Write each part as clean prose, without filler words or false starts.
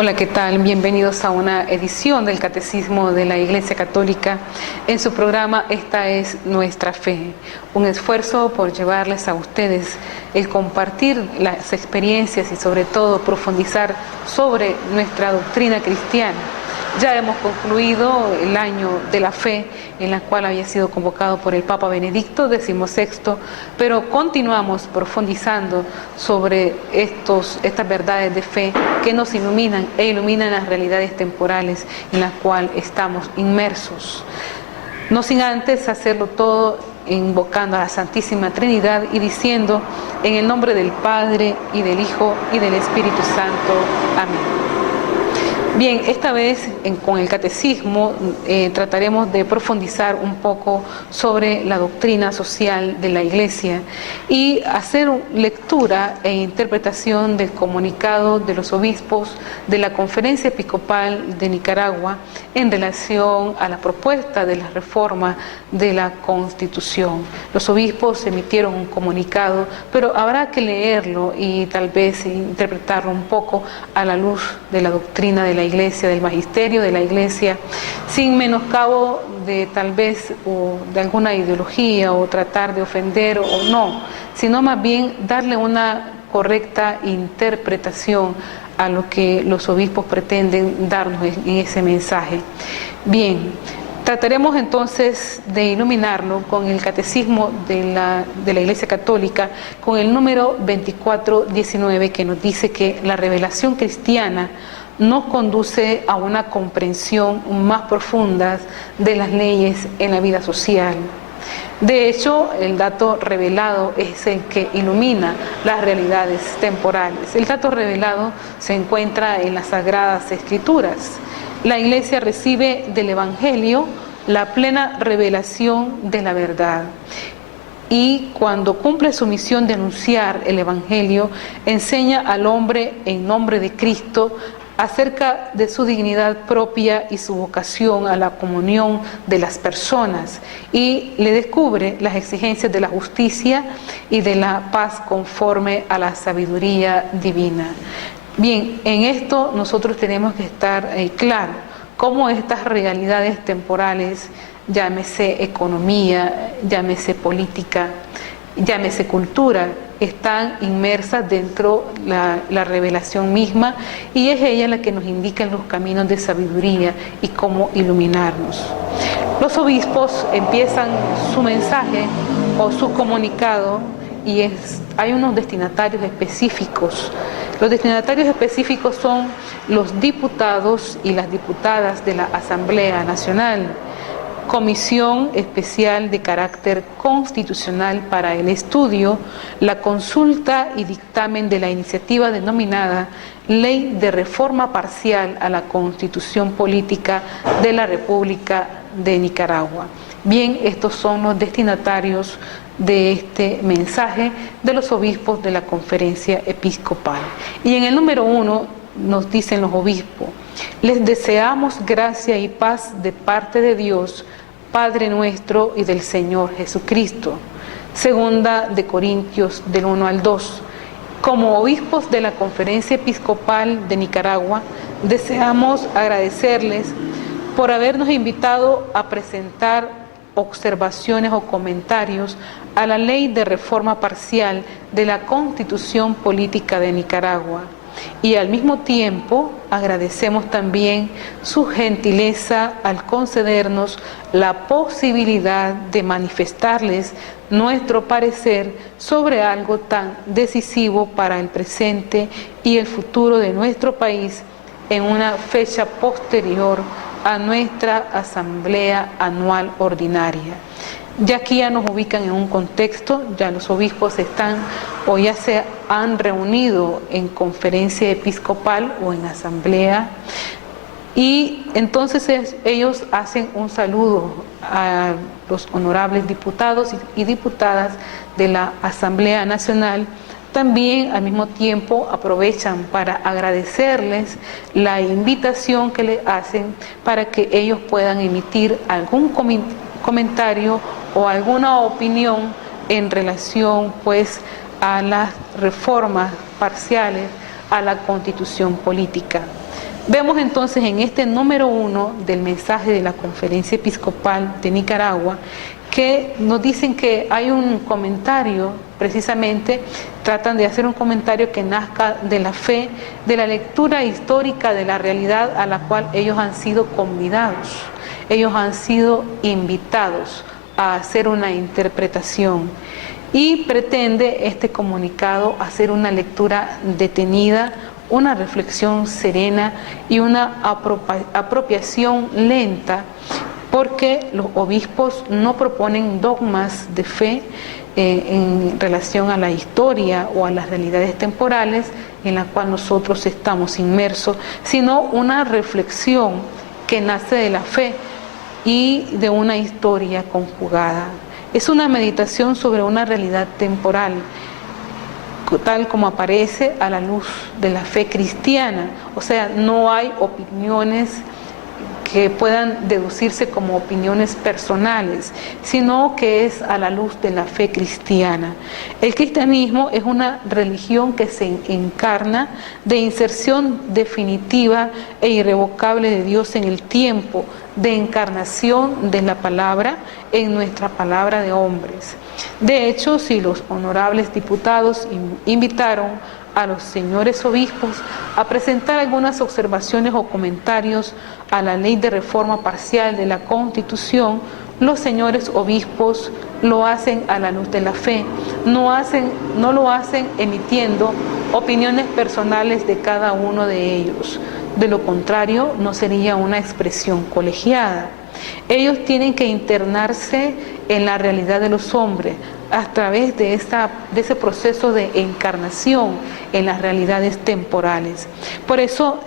Hola, ¿qué tal? Bienvenidos a una edición del Catecismo de la Iglesia Católica en su programa Esta es nuestra fe. Un esfuerzo por llevarles a ustedes el compartir las experiencias y sobre todo profundizar sobre nuestra doctrina cristiana. Ya hemos concluido el año de la fe, en la cual había sido convocado por el Papa Benedicto XVI, pero continuamos profundizando sobre estas verdades de fe que nos iluminan e iluminan las realidades temporales en las cuales estamos inmersos. No sin antes hacerlo todo invocando a la Santísima Trinidad y diciendo en el nombre del Padre y del Hijo y del Espíritu Santo. Amén. Bien, esta vez con el Catecismo trataremos de profundizar un poco sobre la doctrina social de la Iglesia y hacer lectura e interpretación del comunicado de los obispos de la Conferencia Episcopal de Nicaragua en relación a la propuesta de la reforma de la Constitución. Los obispos emitieron un comunicado, pero habrá que leerlo y tal vez interpretarlo un poco a la luz de la doctrina de la Iglesia, del magisterio de la Iglesia, sin menoscabo de tal vez o de alguna ideología o tratar de ofender o no, sino más bien darle una correcta interpretación a lo que los obispos pretenden darnos en ese mensaje. Bien, trataremos entonces de iluminarlo con el Catecismo de la Iglesia Católica, con el número 2419, que nos dice que la revelación cristiana nos conduce a una comprensión más profunda de las leyes en la vida social. De hecho, el dato revelado es el que ilumina las realidades temporales. El dato revelado se encuentra en las Sagradas Escrituras. La Iglesia recibe del Evangelio la plena revelación de la verdad. Y cuando cumple su misión de anunciar el Evangelio, enseña al hombre en nombre de Cristo acerca de su dignidad propia y su vocación a la comunión de las personas, y le descubre las exigencias de la justicia y de la paz conforme a la sabiduría divina. Bien, en esto nosotros tenemos que estar claros cómo estas realidades temporales, llámese economía, llámese política, llámese cultura, están inmersas dentro de la revelación misma, y es ella la que nos indica los caminos de sabiduría y cómo iluminarnos. Los obispos empiezan su mensaje o su comunicado y hay unos destinatarios específicos. Los destinatarios específicos son los diputados y las diputadas de la Asamblea Nacional, Comisión Especial de Carácter Constitucional para el Estudio, la consulta y dictamen de la iniciativa denominada Ley de Reforma Parcial a la Constitución Política de la República de Nicaragua. Bien, estos son los destinatarios de este mensaje de los obispos de la Conferencia Episcopal. Y en el número 1 nos dicen los obispos: les deseamos gracia y paz de parte de Dios, Padre nuestro, y del Señor Jesucristo. Segunda de Corintios, del 1 al 2. Como obispos de la Conferencia Episcopal de Nicaragua, deseamos agradecerles por habernos invitado a presentar observaciones o comentarios a la Ley de Reforma Parcial de la Constitución Política de Nicaragua. Y al mismo tiempo agradecemos también su gentileza al concedernos la posibilidad de manifestarles nuestro parecer sobre algo tan decisivo para el presente y el futuro de nuestro país en una fecha posterior a nuestra Asamblea Anual Ordinaria. Ya aquí ya nos ubican en un contexto, ya los obispos están o ya se han reunido en conferencia episcopal o en asamblea, y entonces ellos hacen un saludo a los honorables diputados y diputadas de la Asamblea Nacional. También al mismo tiempo aprovechan para agradecerles la invitación que les hacen para que ellos puedan emitir algún comentario o alguna opinión en relación pues a las reformas parciales a la Constitución política. Vemos entonces en este número 1 del mensaje de la Conferencia Episcopal de Nicaragua que nos dicen que hay un comentario, precisamente tratan de hacer un comentario que nazca de la fe, de la lectura histórica de la realidad a la cual ellos han sido convidados, ellos han sido invitados a hacer una interpretación. Y pretende este comunicado hacer una lectura detenida, una reflexión serena y una apropiación lenta, porque los obispos no proponen dogmas de fe en relación a la historia o a las realidades temporales en la cual nosotros estamos inmersos, sino una reflexión que nace de la fe y de una historia conjugada. Es una meditación sobre una realidad temporal, tal como aparece a la luz de la fe cristiana. O sea, no hay opiniones que puedan deducirse como opiniones personales, sino que es a la luz de la fe cristiana. El cristianismo es una religión que se encarna de inserción definitiva e irrevocable de Dios en el tiempo, de encarnación de la palabra en nuestra palabra de hombres. De hecho, si los honorables diputados invitaron a los señores obispos a presentar algunas observaciones o comentarios a la ley de reforma parcial de la Constitución, los señores obispos lo hacen a la luz de la fe, no lo hacen emitiendo opiniones personales de cada uno de ellos. De lo contrario, no sería una expresión colegiada. Ellos tienen que internarse en la realidad de los hombres a través de ese proceso de encarnación en las realidades temporales. Por eso,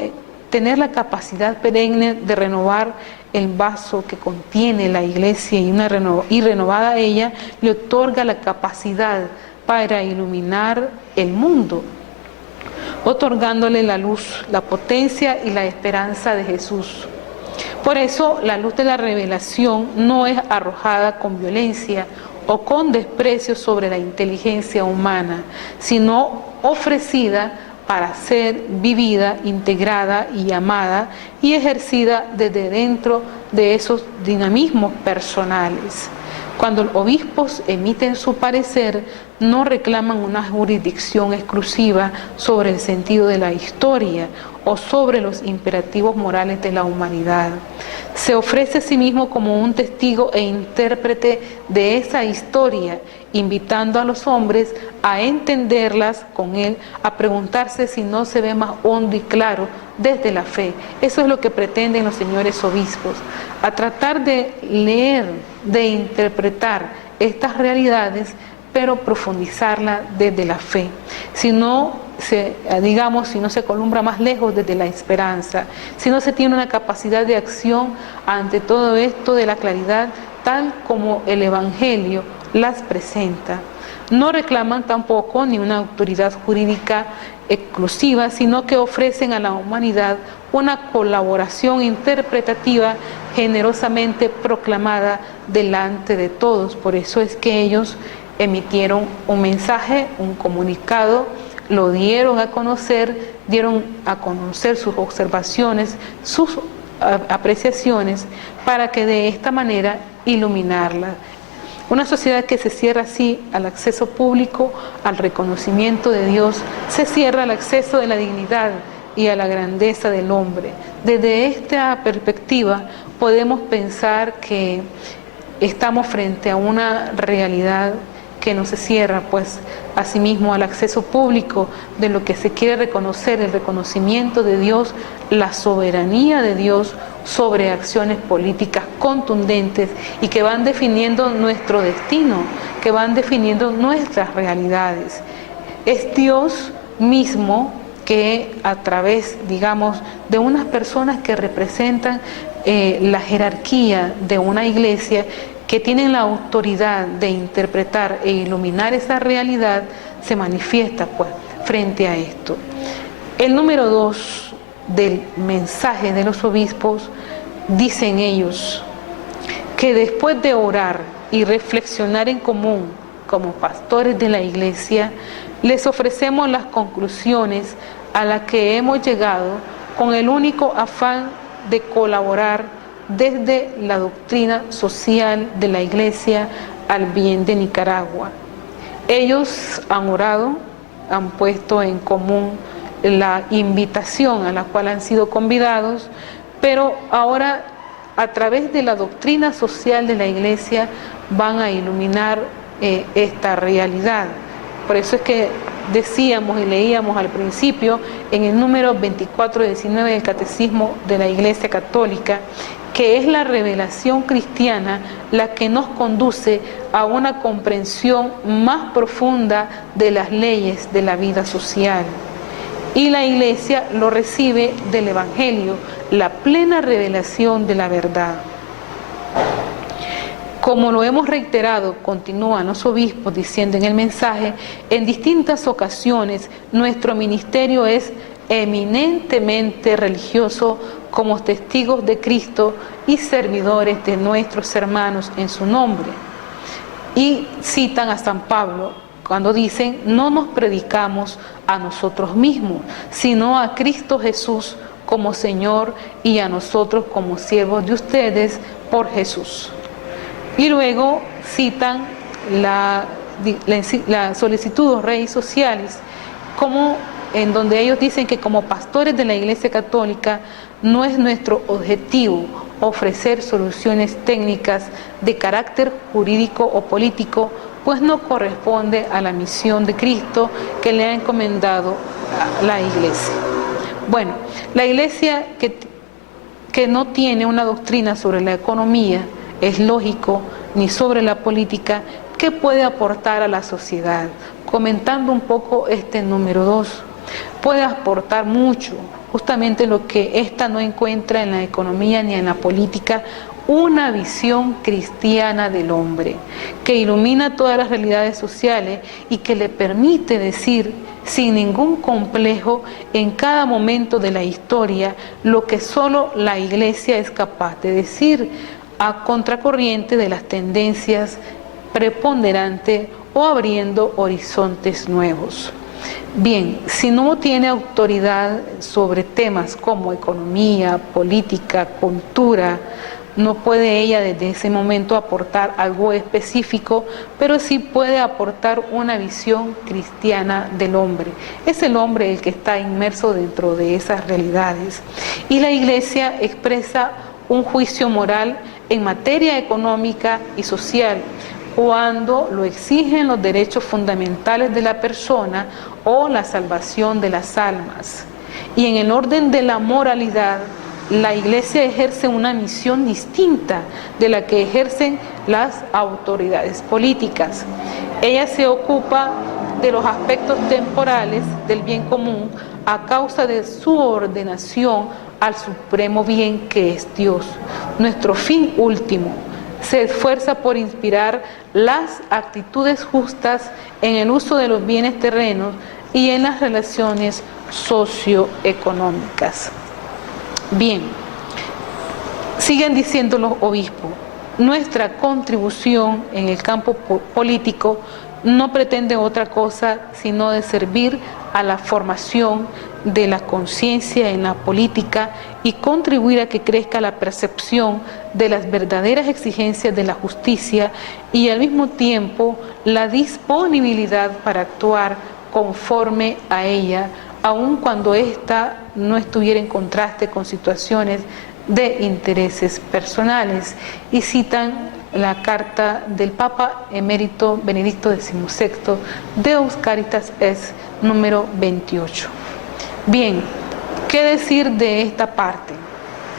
tener la capacidad perenne de renovar el vaso que contiene la iglesia y renovada ella, le otorga la capacidad para iluminar el mundo, otorgándole la luz, la potencia y la esperanza de Jesús. Por eso, la luz de la revelación no es arrojada con violencia o con desprecio sobre la inteligencia humana, sino ofrecida para ser vivida, integrada y amada y ejercida desde dentro de esos dinamismos personales. Cuando los obispos emiten su parecer, no reclaman una jurisdicción exclusiva sobre el sentido de la historia o sobre los imperativos morales de la humanidad. Se ofrece a sí mismo como un testigo e intérprete de esa historia, invitando a los hombres a entenderlas con él, a preguntarse si no se ve más hondo y claro desde la fe. Eso es lo que pretenden los señores obispos, a tratar de leer, de interpretar estas realidades, pero profundizarla desde la fe. Si no se columbra más lejos desde la esperanza, si no se tiene una capacidad de acción ante todo esto de la claridad, tal como el Evangelio las presenta. No reclaman tampoco ni una autoridad jurídica exclusiva, sino que ofrecen a la humanidad una colaboración interpretativa generosamente proclamada delante de todos. Por eso es que ellos emitieron un mensaje, un comunicado, lo dieron a conocer sus observaciones, sus apreciaciones, para que de esta manera iluminarla. Una sociedad que se cierra así al acceso público, al reconocimiento de Dios, se cierra al acceso de la dignidad y a la grandeza del hombre. Desde esta perspectiva podemos pensar que estamos frente a una realidad que no se cierra, pues, asimismo al acceso público de lo que se quiere reconocer, el reconocimiento de Dios, la soberanía de Dios sobre acciones políticas contundentes y que van definiendo nuestro destino, que van definiendo nuestras realidades. Es Dios mismo que a través, de unas personas que representan la jerarquía de una iglesia, que tienen la autoridad de interpretar e iluminar esa realidad, se manifiesta pues frente a esto. El número 2 del mensaje de los obispos, dicen ellos que después de orar y reflexionar en común como pastores de la iglesia, les ofrecemos las conclusiones a las que hemos llegado con el único afán de colaborar desde la doctrina social de la Iglesia al bien de Nicaragua. Ellos han orado, han puesto en común la invitación a la cual han sido convidados, pero ahora a través de la doctrina social de la Iglesia van a iluminar esta realidad. Por eso es que decíamos y leíamos al principio en el número 2419 del Catecismo de la Iglesia Católica, que es la revelación cristiana la que nos conduce a una comprensión más profunda de las leyes de la vida social. Y la Iglesia lo recibe del Evangelio, la plena revelación de la verdad. Como lo hemos reiterado, continúan los obispos diciendo en el mensaje, en distintas ocasiones nuestro ministerio es eminentemente religioso como testigos de Cristo y servidores de nuestros hermanos en su nombre. Y citan a San Pablo cuando dicen, no nos predicamos a nosotros mismos, sino a Cristo Jesús como Señor y a nosotros como siervos de ustedes por Jesús. Y luego citan la solicitud de Rey Sociales, como en donde ellos dicen que como pastores de la Iglesia Católica no es nuestro objetivo ofrecer soluciones técnicas de carácter jurídico o político, pues no corresponde a la misión de Cristo que le ha encomendado a la Iglesia. Bueno, la Iglesia que no tiene una doctrina sobre la economía, es lógico, ni sobre la política, ¿qué puede aportar a la sociedad? Comentando un poco este número 2, puede aportar mucho, justamente lo que ésta no encuentra en la economía ni en la política, una visión cristiana del hombre, que ilumina todas las realidades sociales y que le permite decir sin ningún complejo en cada momento de la historia lo que solo la Iglesia es capaz de decir, a contracorriente de las tendencias preponderantes o abriendo horizontes nuevos. Bien, si no tiene autoridad sobre temas como economía, política, cultura, no puede ella desde ese momento aportar algo específico, pero sí puede aportar una visión cristiana del hombre. Es el hombre el que está inmerso dentro de esas realidades. Y la Iglesia expresa un juicio moral en materia económica y social, cuando lo exigen los derechos fundamentales de la persona o la salvación de las almas. Y en el orden de la moralidad, la Iglesia ejerce una misión distinta de la que ejercen las autoridades políticas. Ella se ocupa de los aspectos temporales del bien común a causa de su ordenación al supremo bien que es Dios. Nuestro fin último se esfuerza por inspirar las actitudes justas en el uso de los bienes terrenos y en las relaciones socioeconómicas. Bien, siguen diciendo los obispos, nuestra contribución en el campo político no pretende otra cosa sino de servir a la formación de la conciencia en la política y contribuir a que crezca la percepción de las verdaderas exigencias de la justicia y al mismo tiempo la disponibilidad para actuar conforme a ella, aun cuando ésta no estuviera en contraste con situaciones de intereses personales. Y citan la carta del Papa Emérito Benedicto XVI, Deus Caritas es número 28. Bien, ¿qué decir de esta parte?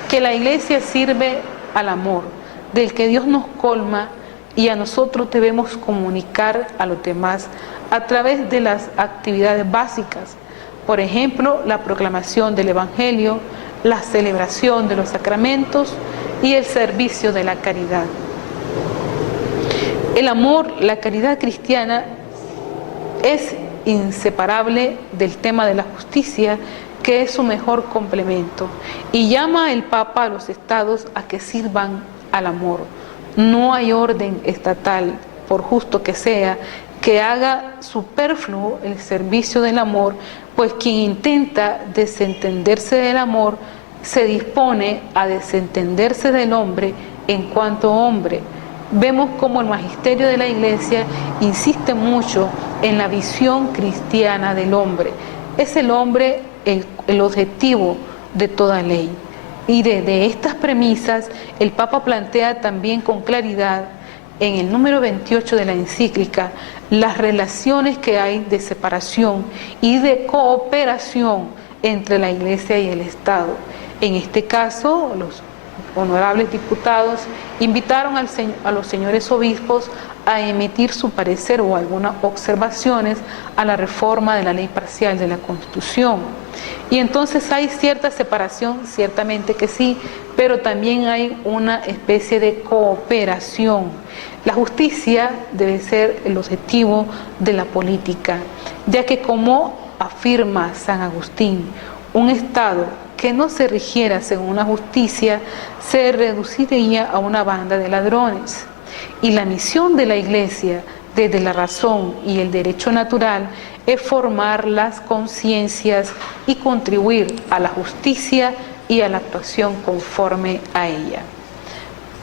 Que la Iglesia sirve al amor, del que Dios nos colma y a nosotros debemos comunicar a los demás a través de las actividades básicas. Por ejemplo, la proclamación del Evangelio, la celebración de los sacramentos y el servicio de la caridad. El amor, la caridad cristiana es inseparable del tema de la justicia, que es su mejor complemento, y llama el Papa a los estados a que sirvan al amor. No hay orden estatal, por justo que sea, que haga superfluo el servicio del amor, pues quien intenta desentenderse del amor se dispone a desentenderse del hombre en cuanto hombre. Vemos como el magisterio de la Iglesia insiste mucho en la visión cristiana del hombre. Es el hombre el objetivo de toda ley. Y desde estas premisas, el Papa plantea también con claridad en el número 28 de la encíclica las relaciones que hay de separación y de cooperación entre la Iglesia y el Estado. En este caso, los honorables diputados invitaron a los señores obispos a emitir su parecer o algunas observaciones a la reforma de la ley parcial de la Constitución. Y entonces hay cierta separación, ciertamente que sí, pero también hay una especie de cooperación. La justicia debe ser el objetivo de la política, ya que como afirma San Agustín, un Estado que no se rigiera según la justicia se reduciría a una banda de ladrones. Y la misión de la Iglesia, desde la razón y el derecho natural, es formar las conciencias y contribuir a la justicia y a la actuación conforme a ella.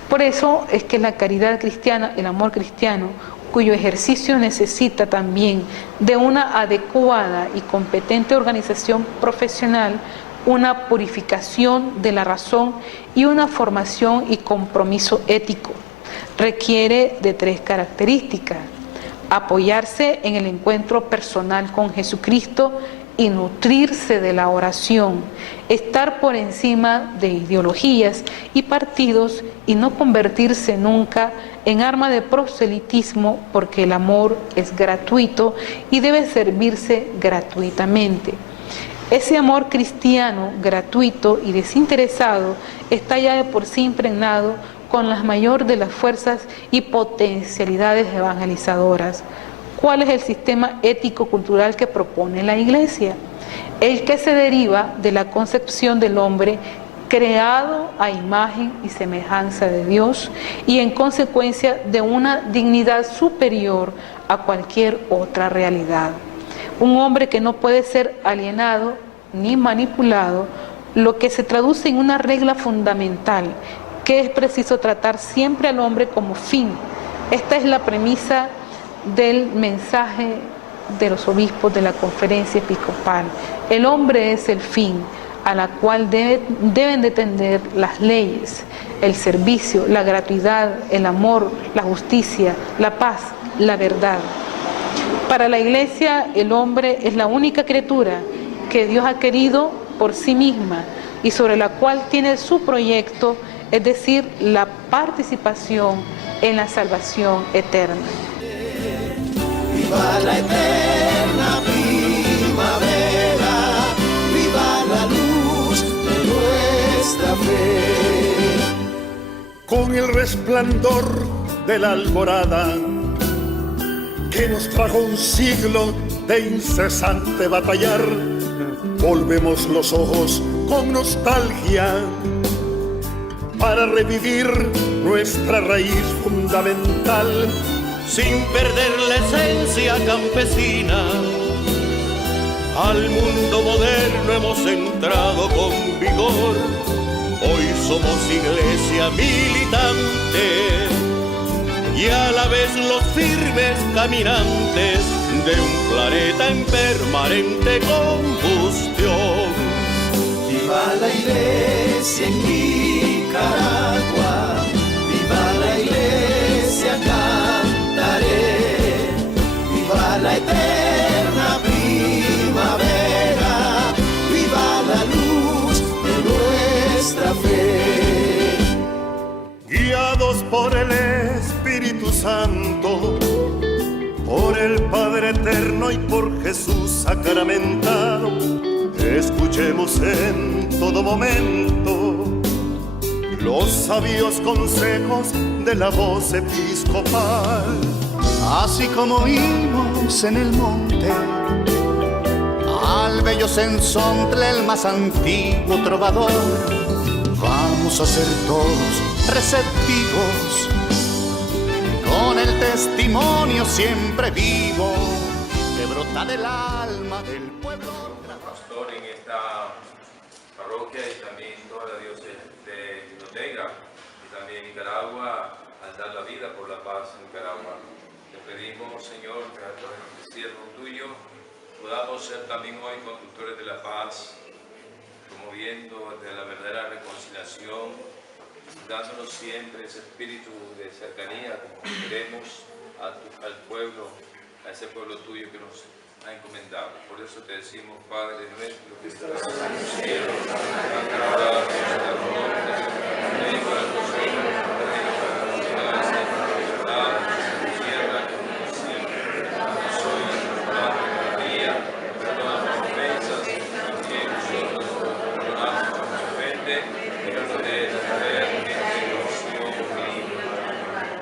Por eso es que la caridad cristiana, el amor cristiano, cuyo ejercicio necesita también de una adecuada y competente organización profesional, una purificación de la razón y una formación y compromiso ético. Requiere de 3 características: apoyarse en el encuentro personal con Jesucristo y nutrirse de la oración, estar por encima de ideologías y partidos y no convertirse nunca en arma de proselitismo, porque el amor es gratuito y debe servirse gratuitamente. Ese amor cristiano, gratuito y desinteresado, está ya de por sí impregnado con la mayor de las fuerzas y potencialidades evangelizadoras. ¿Cuál es el sistema ético-cultural que propone la Iglesia? El que se deriva de la concepción del hombre creado a imagen y semejanza de Dios y en consecuencia de una dignidad superior a cualquier otra realidad. Un hombre que no puede ser alienado ni manipulado, lo que se traduce en una regla fundamental, que es preciso tratar siempre al hombre como fin. Esta es la premisa del mensaje de los obispos de la Conferencia Episcopal. El hombre es el fin a la cual deben de tender las leyes, el servicio, la gratuidad, el amor, la justicia, la paz, la verdad. Para la Iglesia, el hombre es la única criatura que Dios ha querido por sí misma y sobre la cual tiene su proyecto, es decir, la participación en la salvación eterna. Viva la eterna primavera, viva la luz de nuestra fe. Con el resplandor de la alborada que nos trajo un siglo de incesante batallar, volvemos los ojos con nostalgia para revivir nuestra raíz fundamental, sin perder la esencia campesina. Al mundo moderno hemos entrado con vigor. Hoy somos iglesia militante y a la vez los firmes caminantes de un planeta en permanente combustión. Viva la iglesia en Nicaragua, viva la iglesia, cantaré, viva la eterna primavera, viva la luz de nuestra fe. Guiados por el Espíritu Santo, por el Padre Eterno y por Jesús sacramentado, escuchemos en todo momento los sabios consejos de la voz episcopal. Así como oímos en el monte al bello Censontle, el más antiguo trovador, vamos a ser todos receptivos con el testimonio siempre vivo que brota del alma del pueblo. Pastor en esta parroquia y también toda la diócesis de Jinotega y también Nicaragua, al dar la vida por la paz en Nicaragua. Te pedimos, Señor, que a través de este siervo tuyo podamos ser también hoy conductores de la paz, promoviendo de la verdadera reconciliación, dándonos siempre ese espíritu de cercanía como queremos al pueblo, a ese pueblo tuyo que nos ha encomendado. Por eso te decimos, Padre nuestro que estás en el cielo, santificado sea tu nombre, venga a nosotros tu reino, hágase tu voluntad en la tierra como en el cielo. Danos hoy nuestro pan de cada día, perdona nuestras ofensas, también nosotros perdonamos a los que nos ofenden, y no nos dejes caer en tentación,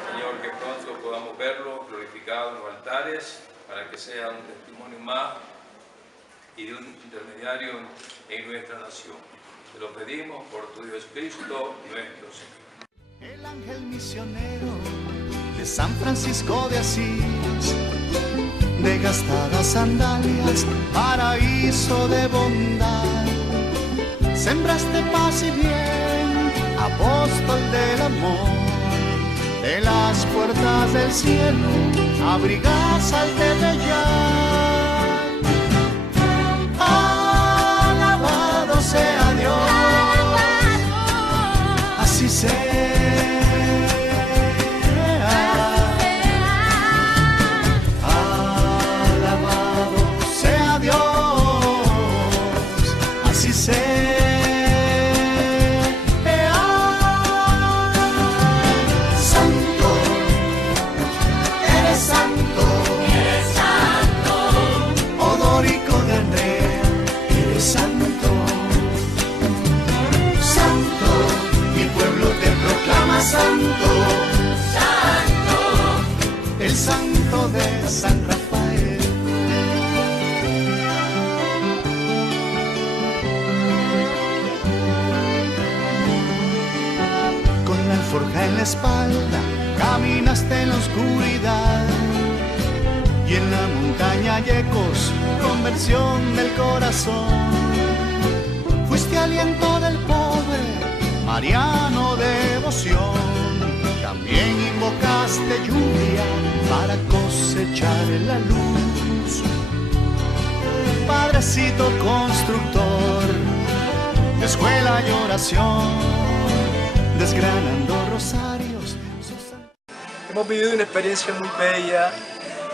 Señor, que pronto podamos verlo glorificado en los altares, para que sea un testimonio más y de un intermediario en nuestra nación. Te lo pedimos por tu Hijo Jesucristo, nuestro Señor. El ángel misionero de San Francisco de Asís, de gastadas sandalias, paraíso de bondad, sembraste paz y bien, apóstol del amor. De las puertas del cielo abrigas al Tepeyac. Alabado sea Dios, así sea. Alabado sea Dios, así sea. Santo, santo, el santo de San Rafael. Con la alforja en la espalda, caminaste en la oscuridad, y en la montaña hay ecos, conversión del corazón. Fuiste aliento del pobre, mariano devoción, también invocaste lluvia para cosechar la luz. Padrecito constructor de escuela y oración, desgranando rosarios. Hemos vivido una experiencia muy bella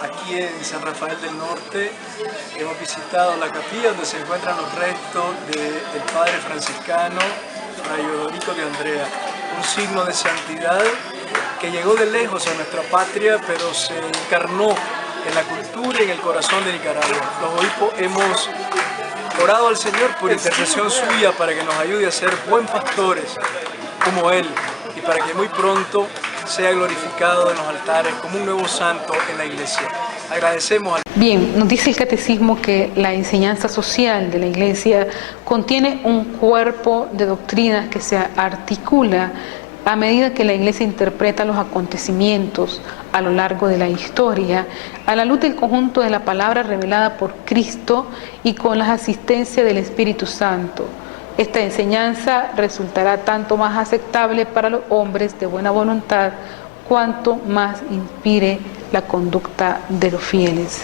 aquí en San Rafael del Norte. Hemos visitado la capilla donde se encuentran los restos del padre franciscano Fray Odorico de Andrea, un signo de santidad que llegó de lejos a nuestra patria, pero se encarnó en la cultura y en el corazón de Nicaragua. Los obispos hemos orado al Señor por intercesión suya para que nos ayude a ser buen pastores como Él y para que muy pronto sea glorificado en los altares como un nuevo santo en la Iglesia. Agradecemos al... Bien, nos dice el Catecismo que la enseñanza social de la Iglesia contiene un cuerpo de doctrinas que se articula a medida que la Iglesia interpreta los acontecimientos a lo largo de la historia, a la luz del conjunto de la palabra revelada por Cristo y con la asistencia del Espíritu Santo. Esta enseñanza resultará tanto más aceptable para los hombres de buena voluntad, cuanto más inspire la conducta de los fieles.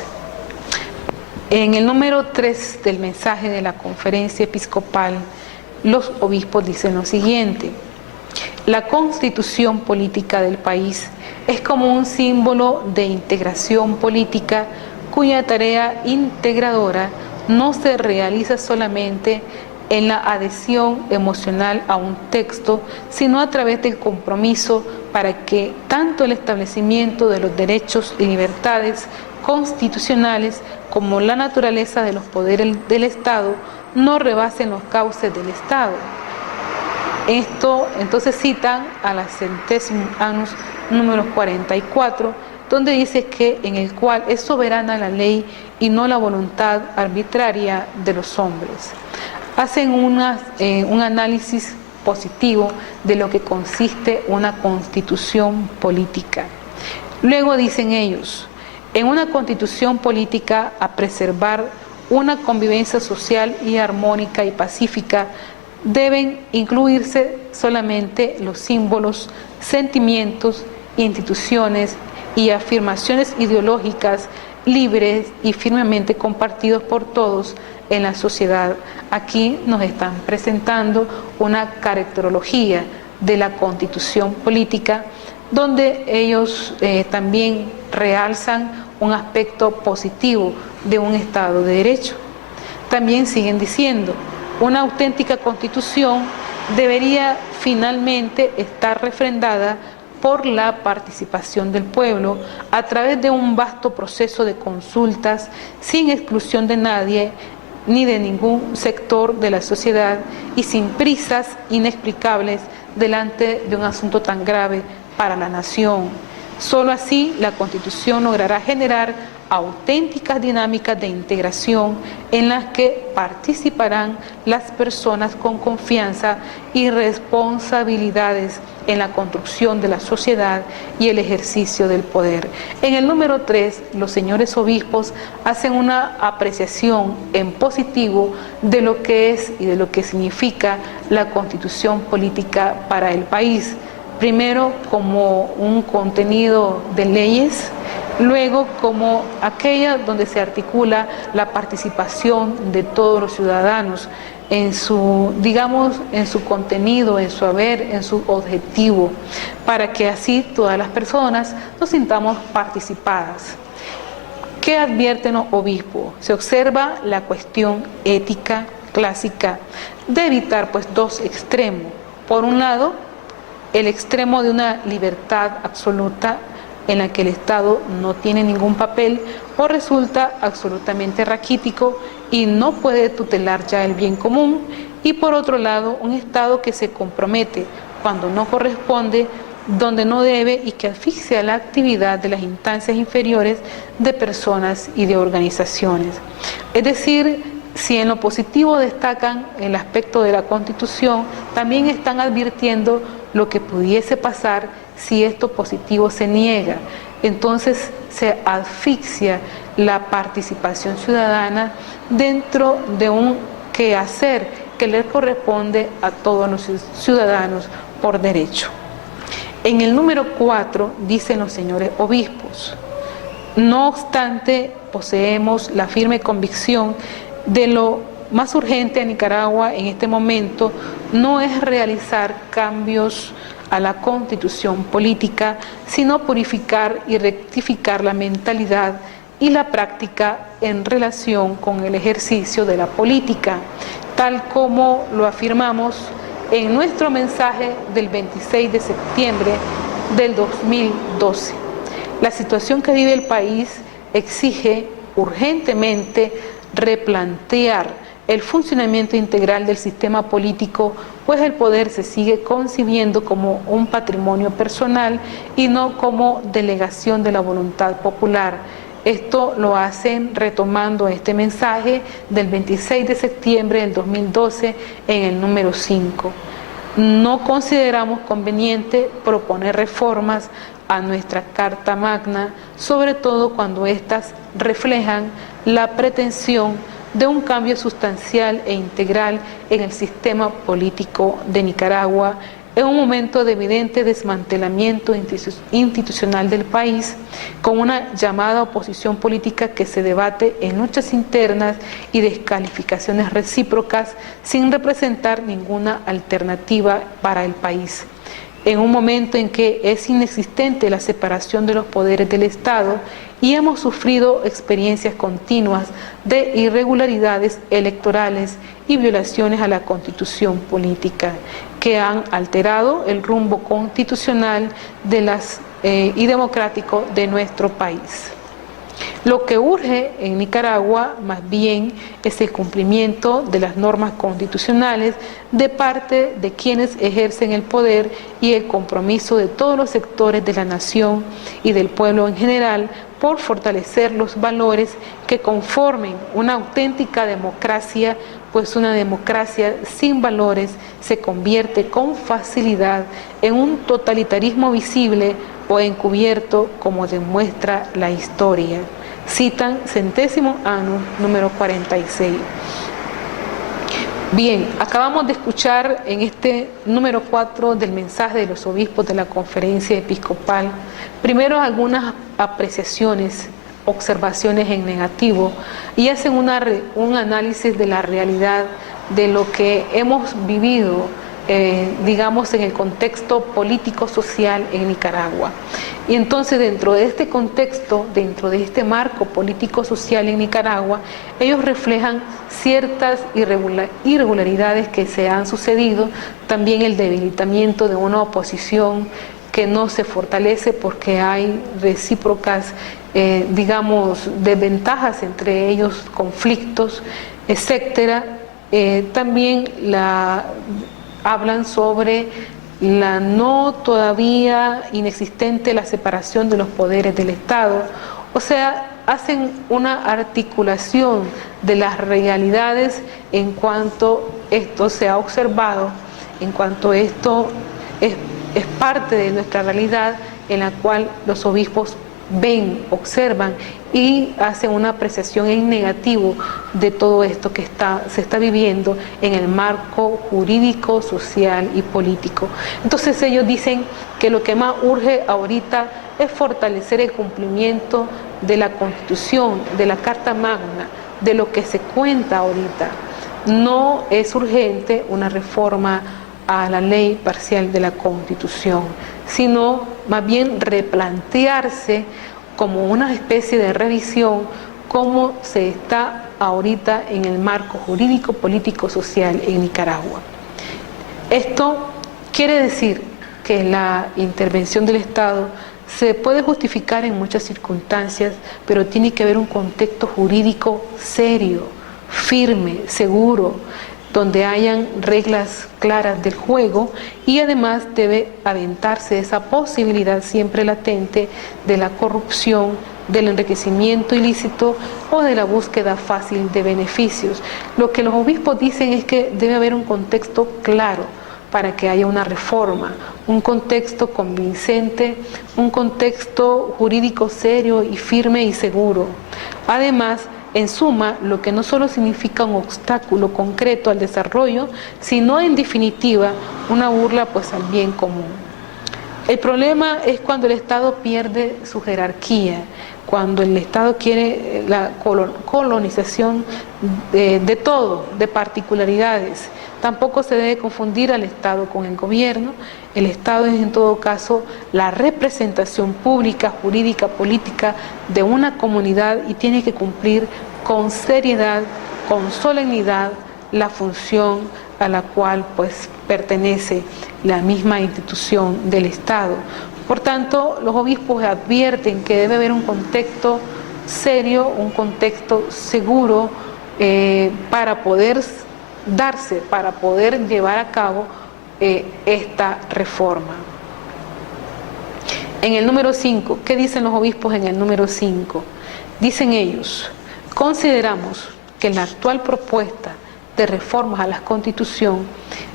En el número 3 del mensaje de la conferencia episcopal, los obispos dicen lo siguiente: la constitución política del país es como un símbolo de integración política cuya tarea integradora no se realiza solamente en la adhesión emocional a un texto, sino a través del compromiso para que tanto el establecimiento de los derechos y libertades constitucionales como la naturaleza de los poderes del Estado no rebasen los cauces del Estado. Esto entonces citan a la Centésimo Annus número 44, donde dice que en el cual es soberana la ley y no la voluntad arbitraria de los hombres. Hacen un análisis positivo de lo que consiste una constitución política. Luego dicen ellos, en una constitución política a preservar una convivencia social y armónica y pacífica, deben incluirse solamente los símbolos, sentimientos, instituciones y afirmaciones ideológicas libres y firmemente compartidos por todos en la sociedad. Aquí nos están presentando una caracterología de la constitución política, donde ellos también realzan un aspecto positivo de un Estado de Derecho. También siguen diciendo, una auténtica constitución debería finalmente estar refrendada por la participación del pueblo a través de un vasto proceso de consultas sin exclusión de nadie ni de ningún sector de la sociedad y sin prisas inexplicables delante de un asunto tan grave para la nación. Solo así la Constitución logrará generar auténticas dinámicas de integración en las que participarán las personas con confianza y responsabilidades en la construcción de la sociedad y el ejercicio del poder. En el número 3, los señores obispos hacen una apreciación en positivo de lo que es y de lo que significa la Constitución política para el país. Primero, como un contenido de leyes, luego como aquella donde se articula la participación de todos los ciudadanos en su, digamos, en su contenido, en su haber, en su objetivo, para que así todas las personas nos sintamos participadas. ¿Qué advierten los obispos? Se observa la cuestión ética clásica de evitar pues dos extremos. Por un lado, el extremo de una libertad absoluta en la que el Estado no tiene ningún papel o resulta absolutamente raquítico y no puede tutelar ya el bien común, y por otro lado un Estado que se compromete cuando no corresponde, donde no debe y que asfixia la actividad de las instancias inferiores de personas y de organizaciones. Es decir, si en lo positivo destacan el aspecto de la Constitución, también están advirtiendo lo que pudiese pasar si esto positivo se niega. Entonces se asfixia la participación ciudadana dentro de un quehacer que le corresponde a todos los ciudadanos por derecho. En el número 4 dicen los señores obispos, no obstante poseemos la firme convicción de lo más urgente a Nicaragua en este momento no es realizar cambios a la constitución política, sino purificar y rectificar la mentalidad y la práctica en relación con el ejercicio de la política, tal como lo afirmamos en nuestro mensaje del 26 de septiembre del 2012. La situación que vive el país exige urgentemente replantear el funcionamiento integral del sistema político, pues el poder se sigue concibiendo como un patrimonio personal y no como delegación de la voluntad popular. Esto lo hacen retomando este mensaje del 26 de septiembre del 2012 en el número 5. No consideramos conveniente proponer reformas a nuestra Carta Magna, sobre todo cuando éstas reflejan la pretensión de un cambio sustancial e integral en el sistema político de Nicaragua, en un momento de evidente desmantelamiento institucional del país, con una llamada oposición política que se debate en luchas internas y descalificaciones recíprocas sin representar ninguna alternativa para el país. En un momento en que es inexistente la separación de los poderes del Estado y hemos sufrido experiencias continuas de irregularidades electorales y violaciones a la Constitución política que han alterado el rumbo constitucional y democrático de nuestro país. Lo que urge en Nicaragua más bien es el cumplimiento de las normas constitucionales de parte de quienes ejercen el poder y el compromiso de todos los sectores de la nación y del pueblo en general por fortalecer los valores que conformen una auténtica democracia, pues una democracia sin valores se convierte con facilidad en un totalitarismo visible o encubierto, como demuestra la historia. Citan Centésimo Annus número 46. Bien, acabamos de escuchar en este número 4 del mensaje de los obispos de la Conferencia Episcopal, primero algunas apreciaciones, observaciones en negativo, y hacen un análisis de la realidad de lo que hemos vivido, digamos, en el contexto político-social en Nicaragua. Y entonces, dentro de este contexto, dentro de este marco político-social en Nicaragua, ellos reflejan ciertas irregularidades que se han sucedido, también el debilitamiento de una oposición que no se fortalece porque hay recíprocas, digamos, desventajas entre ellos, conflictos, etcétera. También hablan sobre la no todavía inexistente la separación de los poderes del Estado, o sea, hacen una articulación de las realidades en cuanto esto se ha observado, en cuanto esto es parte de nuestra realidad en la cual los obispos ven, observan y hacen una apreciación en negativo de todo esto que se está viviendo en el marco jurídico, social y político. Entonces ellos dicen que lo que más urge ahorita es fortalecer el cumplimiento de la Constitución, de la Carta Magna, de lo que se cuenta ahorita. No es urgente una reforma a la ley parcial de la Constitución, sino más bien replantearse como una especie de revisión cómo se está ahorita en el marco jurídico, político, social en Nicaragua. Esto quiere decir que la intervención del Estado se puede justificar en muchas circunstancias, pero tiene que haber un contexto jurídico serio, firme, seguro, donde hayan reglas claras del juego, y además debe aventarse esa posibilidad siempre latente de la corrupción, del enriquecimiento ilícito o de la búsqueda fácil de beneficios. Lo que los obispos dicen es que debe haber un contexto claro para que haya una reforma, un contexto convincente, un contexto jurídico serio y firme y seguro. Además, en suma, lo que no solo significa un obstáculo concreto al desarrollo, sino en definitiva una burla pues al bien común. El problema es cuando el Estado pierde su jerarquía, cuando el Estado quiere la colonización de todo, de particularidades. Tampoco se debe confundir al Estado con el gobierno. El Estado es en todo caso la representación pública, jurídica, política de una comunidad y tiene que cumplir con seriedad, con solemnidad la función a la cual pues pertenece la misma institución del Estado. Por tanto, los obispos advierten que debe haber un contexto serio, un contexto seguro para poder llevar a cabo esta reforma. En el número 5, ¿qué dicen los obispos en el número 5? Dicen ellos: consideramos que la actual propuesta de reformas a la Constitución,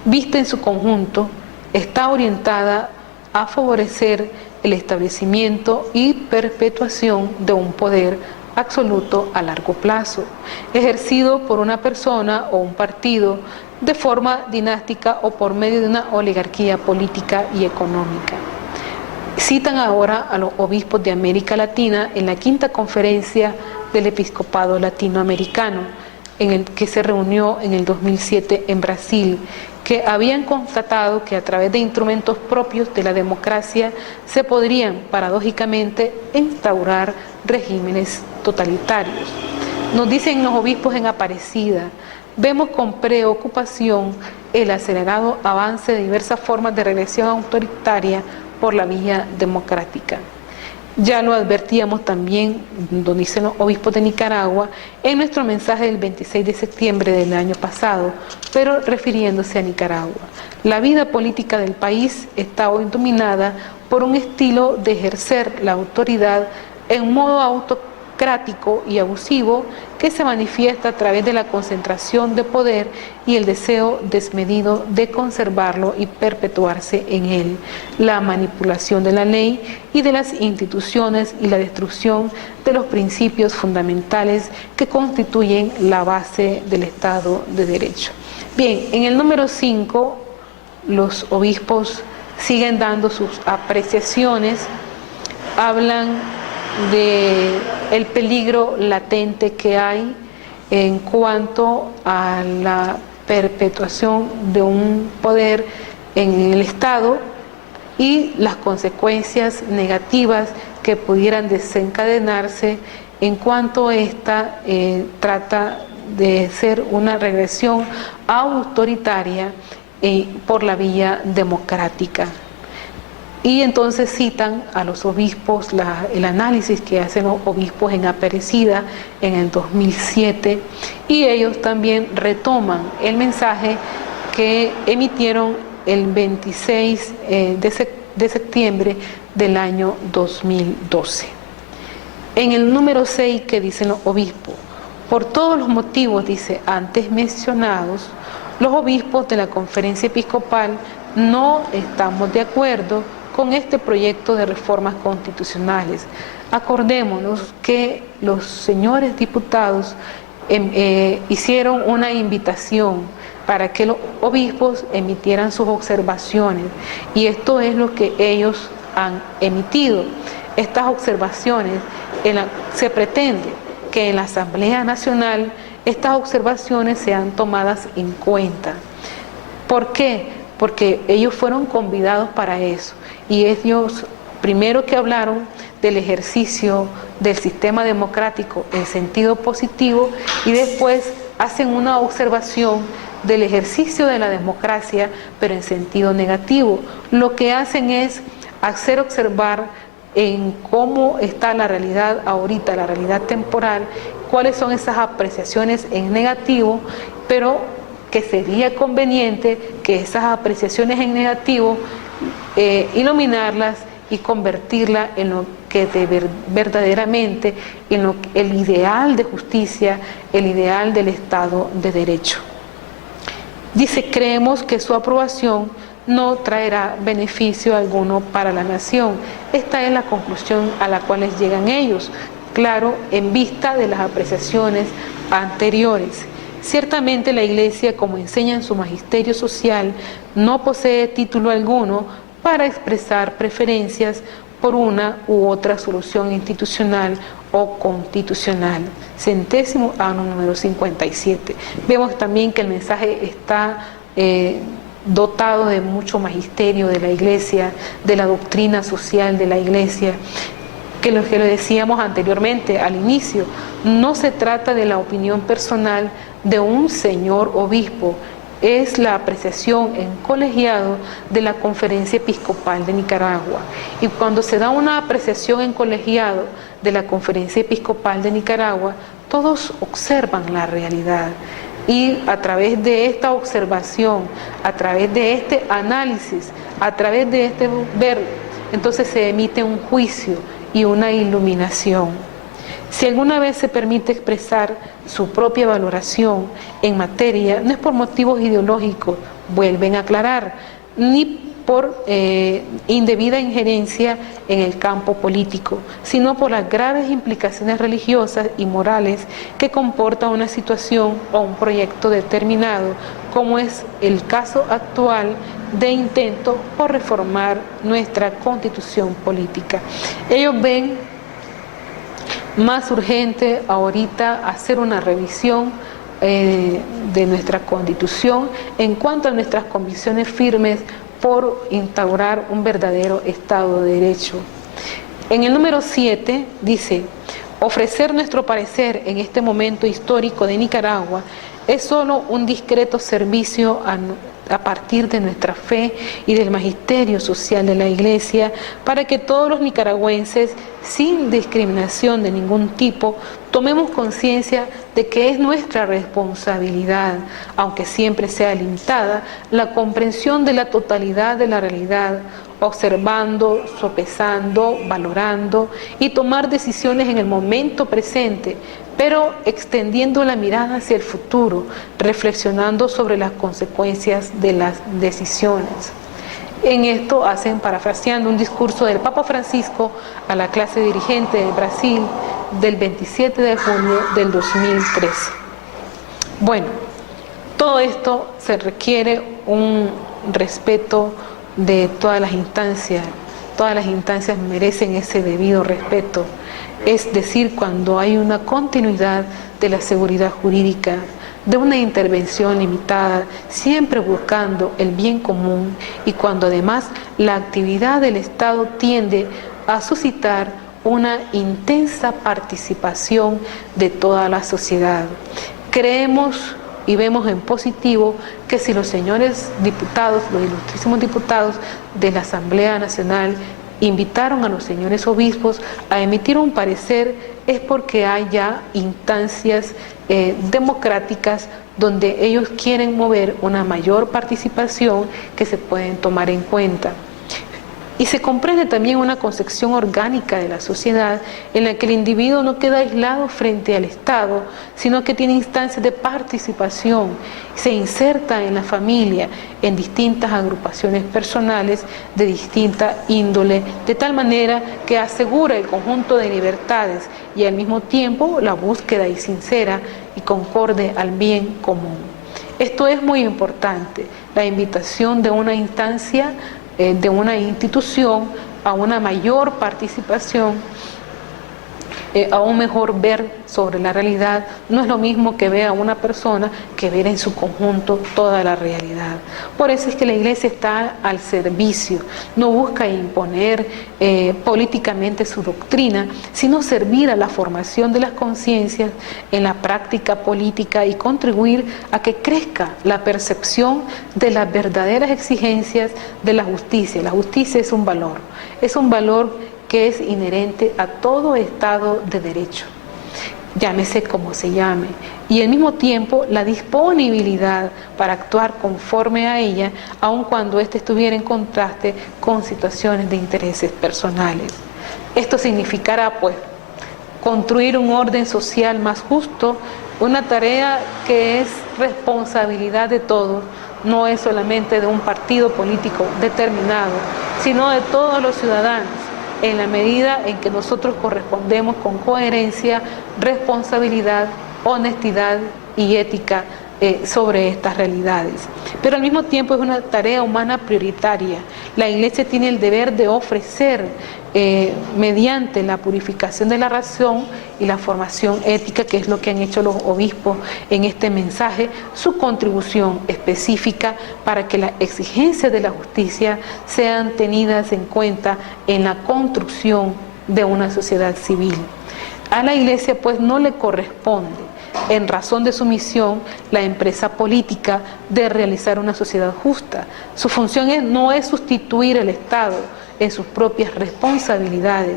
vista en su conjunto, está orientada a favorecer el establecimiento y perpetuación de un poder absoluto a largo plazo, ejercido por una persona o un partido de forma dinástica o por medio de una oligarquía política y económica. Citan ahora a los obispos de América Latina en la quinta conferencia del Episcopado Latinoamericano, en el que se reunió en el 2007 en Brasil, que habían constatado que a través de instrumentos propios de la democracia se podrían, paradójicamente, instaurar regímenes totalitarios. Nos dicen los obispos en Aparecida: vemos con preocupación el acelerado avance de diversas formas de regresión autoritaria por la vía democrática. Ya lo advertíamos también, lo dicen los obispos de Nicaragua, en nuestro mensaje del 26 de septiembre del año pasado, pero refiriéndose a Nicaragua. La vida política del país está hoy dominada por un estilo de ejercer la autoridad en modo democrático y abusivo que se manifiesta a través de la concentración de poder y el deseo desmedido de conservarlo y perpetuarse en él, la manipulación de la ley y de las instituciones y la destrucción de los principios fundamentales que constituyen la base del Estado de Derecho. Bien, en el número 5, los obispos siguen dando sus apreciaciones, hablan de el peligro latente que hay en cuanto a la perpetuación de un poder en el Estado y las consecuencias negativas que pudieran desencadenarse en cuanto esta trata de ser una regresión autoritaria por la vía democrática. Y entonces citan a los obispos, el análisis que hacen los obispos en Aparecida en el 2007, y ellos también retoman el mensaje que emitieron el 26 de septiembre del año 2012. En el número 6, que dicen los obispos, por todos los motivos, dice, antes mencionados, los obispos de la Conferencia Episcopal no estamos de acuerdo con este proyecto de reformas constitucionales. Acordémonos que los señores diputados hicieron una invitación para que los obispos emitieran sus observaciones, y esto es lo que ellos han emitido. Estas observaciones, se pretende que en la Asamblea Nacional estas observaciones sean tomadas en cuenta. ¿Por qué? Porque ellos fueron convidados para eso, y ellos primero que hablaron del ejercicio del sistema democrático en sentido positivo, y después hacen una observación del ejercicio de la democracia pero en sentido negativo. Lo que hacen es hacer observar en cómo está la realidad ahorita, la realidad temporal, cuáles son esas apreciaciones en negativo, pero que sería conveniente que esas apreciaciones en negativo iluminarlas y convertirlas en lo que verdaderamente, en el ideal de justicia, el ideal del Estado de Derecho. Dice, creemos que su aprobación no traerá beneficio alguno para la nación. Esta es la conclusión a la cual llegan ellos, claro, en vista de las apreciaciones anteriores. Ciertamente la Iglesia, como enseña en su magisterio social, no posee título alguno para expresar preferencias por una u otra solución institucional o constitucional. Centésimo ano número 57. Vemos también que el mensaje está dotado de mucho magisterio de la Iglesia, de la doctrina social de la Iglesia, que lo decíamos anteriormente al inicio, no se trata de la opinión personal de un señor obispo, es la apreciación en colegiado de la Conferencia Episcopal de Nicaragua. Y cuando se da una apreciación en colegiado de la Conferencia Episcopal de Nicaragua, todos observan la realidad. Y a través de esta observación, a través de este análisis, a través de este ver, entonces se emite un juicio y una iluminación. Si alguna vez se permite expresar su propia valoración en materia, no es por motivos ideológicos, vuelven a aclarar, ni por indebida injerencia en el campo político, sino por las graves implicaciones religiosas y morales que comporta una situación o un proyecto determinado, como es el caso actual de intento por reformar nuestra constitución política. Ellos ven más urgente ahorita hacer una revisión de nuestra constitución en cuanto a nuestras convicciones firmes por instaurar un verdadero Estado de Derecho. En el número 7 dice, ofrecer nuestro parecer en este momento histórico de Nicaragua es solo un discreto servicio a partir de nuestra fe y del magisterio social de la Iglesia, para que todos los nicaragüenses, sin discriminación de ningún tipo, tomemos conciencia de que es nuestra responsabilidad, aunque siempre sea limitada, la comprensión de la totalidad de la realidad, observando, sopesando, valorando y tomar decisiones en el momento presente, pero extendiendo la mirada hacia el futuro, reflexionando sobre las consecuencias de las decisiones. En esto hacen, parafraseando un discurso del Papa Francisco a la clase dirigente de Brasil del 27 de junio del 2013. Bueno, todo esto se requiere un respeto de todas las instancias merecen ese debido respeto, es decir, cuando hay una continuidad de la seguridad jurídica, de una intervención limitada, siempre buscando el bien común, y cuando además la actividad del Estado tiende a suscitar una intensa participación de toda la sociedad. Creemos y vemos en positivo que si los señores diputados, los ilustrísimos diputados de la Asamblea Nacional invitaron a los señores obispos a emitir un parecer, es porque hay ya instancias democráticas donde ellos quieren mover una mayor participación que se pueden tomar en cuenta. Y se comprende también una concepción orgánica de la sociedad en la que el individuo no queda aislado frente al Estado, sino que tiene instancias de participación, se inserta en la familia, en distintas agrupaciones personales de distinta índole, de tal manera que asegura el conjunto de libertades y al mismo tiempo la búsqueda y sincera y concorde al bien común. Esto es muy importante, la invitación de una instancia, de una institución a una mayor participación, a un mejor ver sobre la realidad. No es lo mismo que ver a una persona que ver en su conjunto toda la realidad. Por eso es que la Iglesia está al servicio, no busca imponer políticamente su doctrina, sino servir a la formación de las conciencias en la práctica política y contribuir a que crezca la percepción de las verdaderas exigencias de la justicia. La justicia es un valor que es inherente a todo Estado de Derecho, llámese como se llame, y al mismo tiempo la disponibilidad para actuar conforme a ella, aun cuando éste estuviera en contraste con situaciones de intereses personales. Esto significará, pues, construir un orden social más justo, una tarea que es responsabilidad de todos, no es solamente de un partido político determinado, sino de todos los ciudadanos, en la medida en que nosotros correspondemos con coherencia, responsabilidad, honestidad y ética sobre estas realidades. Pero al mismo tiempo es una tarea humana prioritaria. La Iglesia tiene el deber de ofrecer, mediante la purificación de la razón y la formación ética, que es lo que han hecho los obispos en este mensaje, su contribución específica para que las exigencias de la justicia sean tenidas en cuenta en la construcción de una sociedad civil. A la Iglesia, pues, no le corresponde, en razón de su misión, la empresa política de realizar una sociedad justa. Su función no es sustituir al Estado en sus propias responsabilidades,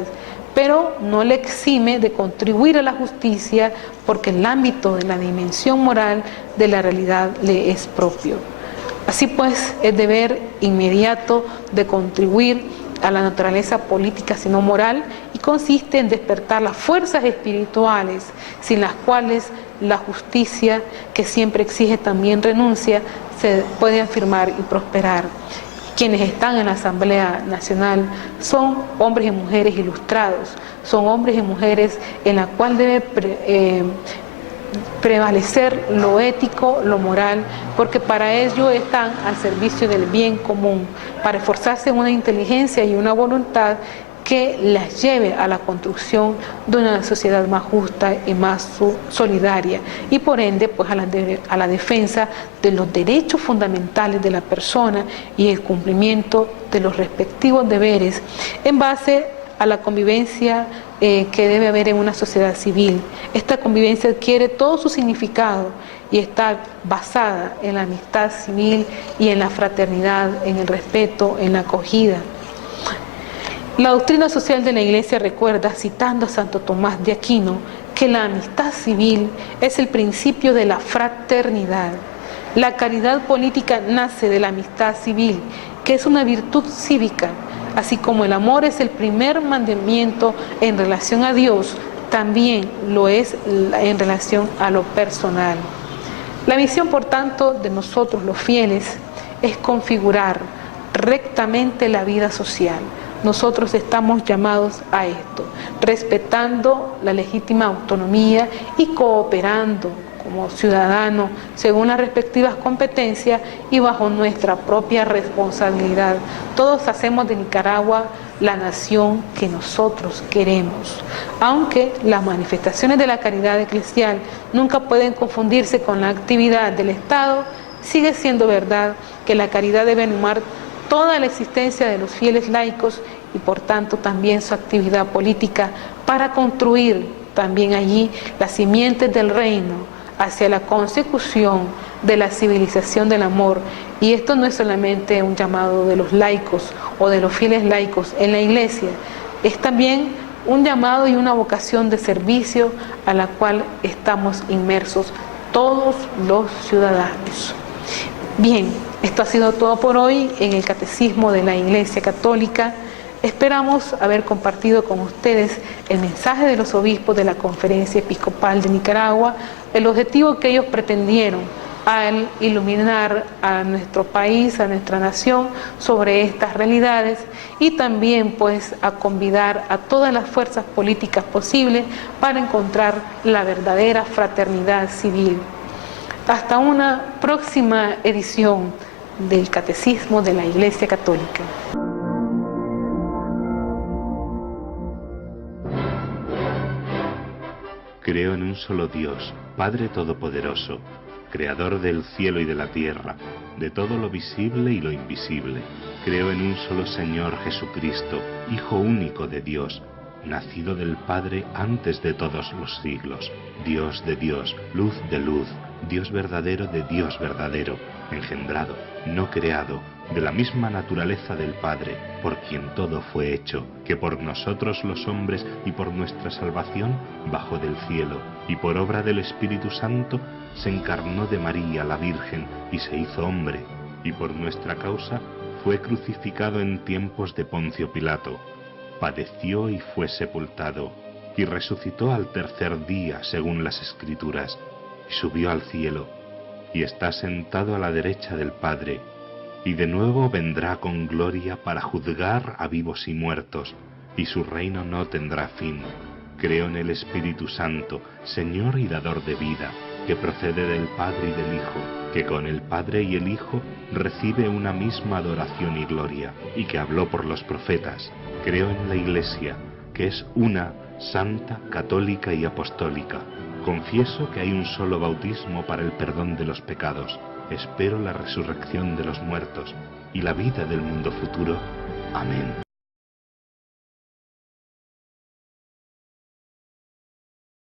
pero no le exime de contribuir a la justicia porque el ámbito de la dimensión moral de la realidad le es propio. Así pues, es deber inmediato de contribuir a la naturaleza política sino moral, y consiste en despertar las fuerzas espirituales sin las cuales la justicia, que siempre exige también renuncia, se puede afirmar y prosperar. Quienes están en la Asamblea Nacional son hombres y mujeres ilustrados, son hombres y mujeres en la cual debe prevalecer lo ético, lo moral, porque para ello están al servicio del bien común, para esforzarse en una inteligencia y una voluntad que las lleve a la construcción de una sociedad más justa y más solidaria, y por ende pues a la defensa de los derechos fundamentales de la persona y el cumplimiento de los respectivos deberes en base a la convivencia que debe haber en una sociedad civil. Esta convivencia adquiere todo su significado y está basada en la amistad civil y en la fraternidad, en el respeto, en la acogida. La doctrina social de la Iglesia recuerda, citando a Santo Tomás de Aquino, que la amistad civil es el principio de la fraternidad. La caridad política nace de la amistad civil, que es una virtud cívica. Así como el amor es el primer mandamiento en relación a Dios, también lo es en relación a lo personal. La misión, por tanto, de nosotros los fieles es configurar rectamente la vida social. Nosotros estamos llamados a esto, respetando la legítima autonomía y cooperando como ciudadanos según las respectivas competencias y bajo nuestra propia responsabilidad. Todos hacemos de Nicaragua la nación que nosotros queremos. Aunque las manifestaciones de la caridad eclesial nunca pueden confundirse con la actividad del Estado, sigue siendo verdad que la caridad debe animar toda la existencia de los fieles laicos y por tanto también su actividad política para construir también allí las simientes del reino hacia la consecución de la civilización del amor. Y esto no es solamente un llamado de los laicos o de los fieles laicos en la Iglesia, es también un llamado y una vocación de servicio a la cual estamos inmersos todos los ciudadanos. Bien, esto ha sido todo por hoy en el Catecismo de la Iglesia Católica. Esperamos haber compartido con ustedes el mensaje de los obispos de la Conferencia Episcopal de Nicaragua, el objetivo que ellos pretendieron al iluminar a nuestro país, a nuestra nación sobre estas realidades y también pues a convidar a todas las fuerzas políticas posibles para encontrar la verdadera fraternidad civil. Hasta una próxima edición del Catecismo de la Iglesia Católica. Creo en un solo Dios, Padre Todopoderoso, Creador del cielo y de la tierra, de todo lo visible y lo invisible. Creo en un solo Señor Jesucristo, Hijo único de Dios, nacido del Padre antes de todos los siglos, Dios de Dios, luz de luz, Dios verdadero de Dios verdadero, engendrado, no creado, de la misma naturaleza del Padre, por quien todo fue hecho, que por nosotros los hombres y por nuestra salvación bajó del cielo, y por obra del Espíritu Santo se encarnó de María la Virgen y se hizo hombre, y por nuestra causa fue crucificado en tiempos de Poncio Pilato, padeció y fue sepultado, y resucitó al tercer día según las Escrituras, y subió al cielo, y está sentado a la derecha del Padre, y de nuevo vendrá con gloria para juzgar a vivos y muertos, y su reino no tendrá fin. Creo en el Espíritu Santo, Señor y dador de vida, que procede del Padre y del Hijo, que con el Padre y el Hijo recibe una misma adoración y gloria, y que habló por los profetas. Creo en la Iglesia, que es una, santa, católica y apostólica. Confieso que hay un solo bautismo para el perdón de los pecados. Espero la resurrección de los muertos y la vida del mundo futuro. Amén.